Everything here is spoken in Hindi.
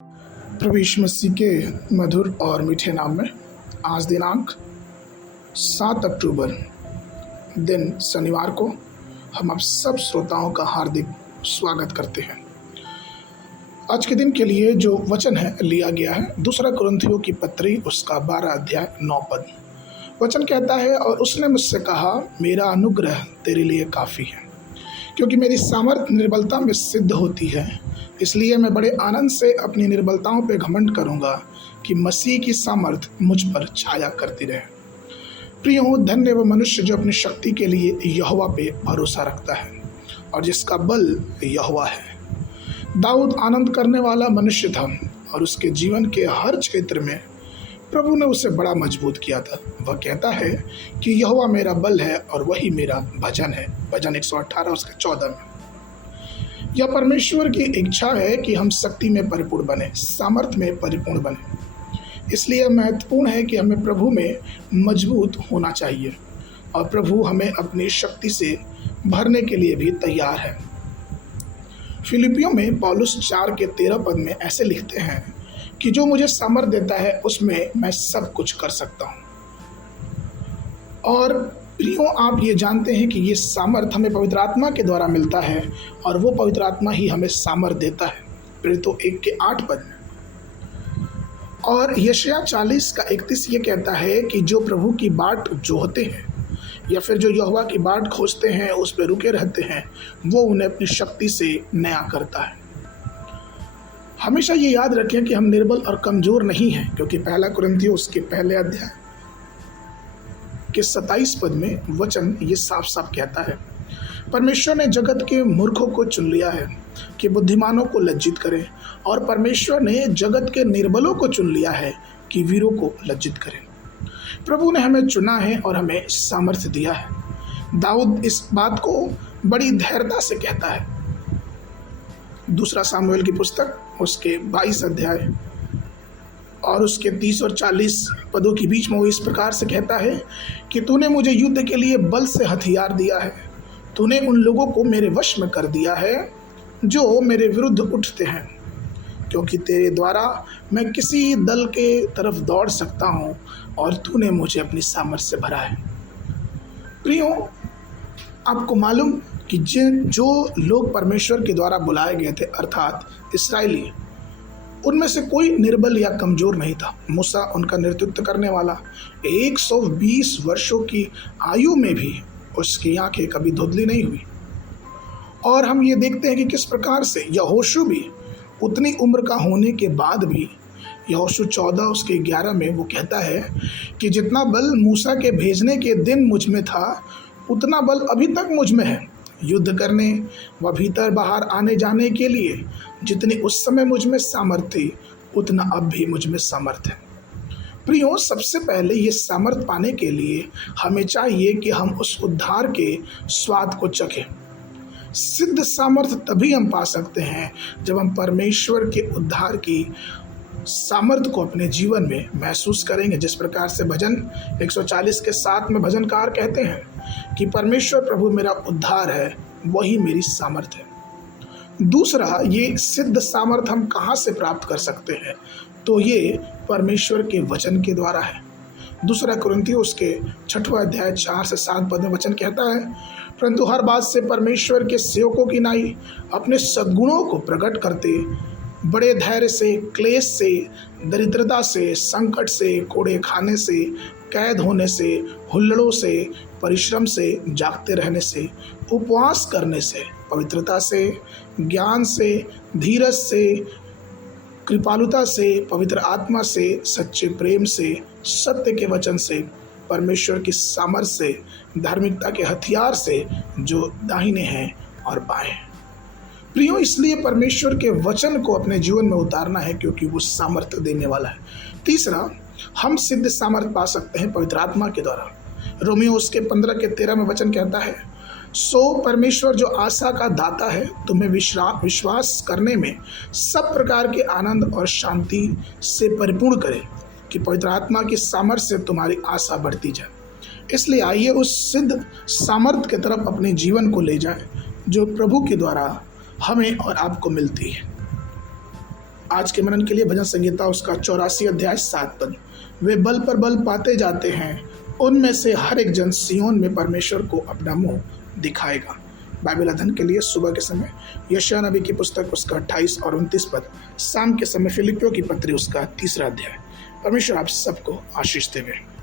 प्रभु यीशु मसीह के मधुर और मीठे नाम में आज दिनांक 7 अक्टूबर दिन शनिवार को हम आप सब श्रोताओं का हार्दिक स्वागत करते हैं। आज के दिन के लिए जो वचन है लिया गया है दूसरा कुरिन्थियों की पत्री उसका 12 अध्याय 9 पद। वचन कहता है, और उसने मुझसे कहा, मेरा अनुग्रह तेरे लिए काफ़ी है, क्योंकि मेरी सामर्थ निर्बलता में सिद्ध होती है। इसलिए मैं बड़े आनंद से अपनी निर्बलताओं पे घमंड करूंगा कि मसीह की सामर्थ मुझ पर छाया करती रहे। प्रियो, धन्य वो मनुष्य जो अपनी शक्ति के लिए यहोवा पे भरोसा रखता है और जिसका बल यहोवा है। दाऊद आनंद करने वाला मनुष्य था और उसके जीवन के हर क्षेत्र में प्रभु ने उसे बड़ा मजबूत किया था। वह कहता है कि यहोवा मेरा बल है और वही मेरा भजन है। भजन 118 उसके 14 में। यह परमेश्वर की इच्छा है कि हम शक्ति में परिपूर्ण बने, सामर्थ्य में परिपूर्ण बने। इसलिए महत्वपूर्ण है कि हमें प्रभु में मजबूत होना चाहिए और प्रभु हमें अपनी शक्ति से भरने के लिए भी तैयार है। फिलिपियों में पौलुस 4 के 13 पद में ऐसे लिखते हैं कि जो मुझे सामर्थ देता है उसमें मैं सब कुछ कर सकता हूँ। और प्रियो, आप ये जानते हैं कि ये सामर्थ हमें पवित्र आत्मा के द्वारा मिलता है और वो पवित्र आत्मा ही हमें सामर्थ देता है। प्रेरितों 1 के 8 पद में। और यशायाह 40 का 31 ये कहता है कि जो प्रभु की बाट जोहते हैं या फिर जो यहोवा की बाट खोजते हैं, उस पर रुके रहते हैं, वो उन्हें अपनी शक्ति से नया करता है। हमेशा ये याद रखें कि हम निर्बल और कमजोर नहीं हैं, क्योंकि पहला कुरिन्थियों उसके पहले अध्याय के 27 पद में वचन ये साफ साफ कहता है, परमेश्वर ने जगत के मूर्खों को चुन लिया है कि बुद्धिमानों को लज्जित करें, और परमेश्वर ने जगत के निर्बलों को चुन लिया है कि वीरों को लज्जित करें। प्रभु ने हमें चुना है और हमें सामर्थ्य दिया है। दाऊद इस बात को बड़ी धैर्यता से कहता है। दूसरा सामुएल की पुस्तक उसके 22 अध्याय और उसके 30 और 40 पदों के बीच में वो इस प्रकार से कहता है कि तूने मुझे युद्ध के लिए बल से हथियार दिया है। तूने उन लोगों को मेरे वश में कर दिया है जो मेरे विरुद्ध उठते हैं, क्योंकि तेरे द्वारा मैं किसी दल के तरफ दौड़ सकता हूँ और तूने मुझे अपनी सामर्थ्य से भरा है। प्रियो, आपको मालूम कि जो लोग परमेश्वर के द्वारा बुलाए गए थे अर्थात इस्राएली, उनमें से कोई निर्बल या कमजोर नहीं था। मूसा उनका नेतृत्व करने वाला 120 वर्षों की आयु में भी उसकी आंखें कभी धुंधली नहीं हुई। और हम ये देखते हैं कि किस प्रकार से यहोशू भी उतनी उम्र का होने के बाद भी, यहोशू 14 उसके 11 में वो कहता है कि जितना बल मूसा के भेजने के दिन मुझ में था उतना बल अभी तक मुझ में है, युद्ध करने व भीतर बाहर आने जाने के लिए जितनी उस समय मुझ में सामर्थ थी उतना अब भी मुझ में सामर्थ है। प्रियो, सबसे पहले ये सामर्थ पाने के लिए हमें चाहिए कि हम उस उद्धार के स्वाद को चखें। सिद्ध सामर्थ तभी हम पा सकते हैं जब हम परमेश्वर के उद्धार की सामर्थ को अपने जीवन में महसूस करेंगे। जिस प्रकार से भजन 140 के 7 में भजनकार कहते हैं कि परमेश्वर प्रभु मेरा उद्धार है, वही मेरी सामर्थ है। दूसरा, ये सिद्ध सामर्थ हम कहाँ से प्राप्त कर सकते हैं? तो ये परमेश्वर के वचन के द्वारा है। दूसरा कुरिन्थियों उसके 6वां अध्याय 4 से 7 पद में वचन कहता है, परंतु हर बात से परमेश्वर के सेवकों की नाई अपने सद्गुणों को प्रकट करते बड़े धैर्य से, क्लेश से, दरिद्रता से, संकट से, कोड़े खाने से, कैद होने से, हुल्लड़ों से, परिश्रम से, जागते रहने से, उपवास करने से, पवित्रता से, ज्ञान से, धीरज से, कृपालुता से, पवित्र आत्मा से, सच्चे प्रेम से, सत्य के वचन से, परमेश्वर की सामर्थ से, धार्मिकता के हथियार से जो दाहिने हैं और बाएं। प्रियो, इसलिए परमेश्वर के वचन को अपने जीवन में उतारना है, क्योंकि वो सामर्थ्य देने वाला है। तीसरा, हम सिद्ध सामर्थ्य पा सकते हैं पवित्र आत्मा के द्वारा। रोमियो उसके 15 के 13 में वचन कहता है, सो परमेश्वर जो आशा का दाता है तुम्हें विश्वास करने में सब प्रकार के आनंद और शांति से परिपूर्ण करे कि पवित्र आत्मा की सामर्थ्य से तुम्हारी आशा बढ़ती जाए। इसलिए आइए उस सिद्ध सामर्थ्य की तरफ अपने जीवन को ले जाएं जो प्रभु के द्वारा हमें और आपको मिलती है। आज के मनन के लिए भजन संहिता उसका 84 अध्याय 7 पद। वे बल पर बल पाते जाते हैं, उनमें से हर एक जन सियोन में परमेश्वर को अपना मुंह दिखाएगा। बाइबल अध्ययन के लिए सुबह के समय यशायाह नबी की पुस्तक उसका 28 और 29 पद। शाम के समय फिलिपियों की पत्री उसका 3 अध्याय। परमेश्वर आप सबको आशीष देवे।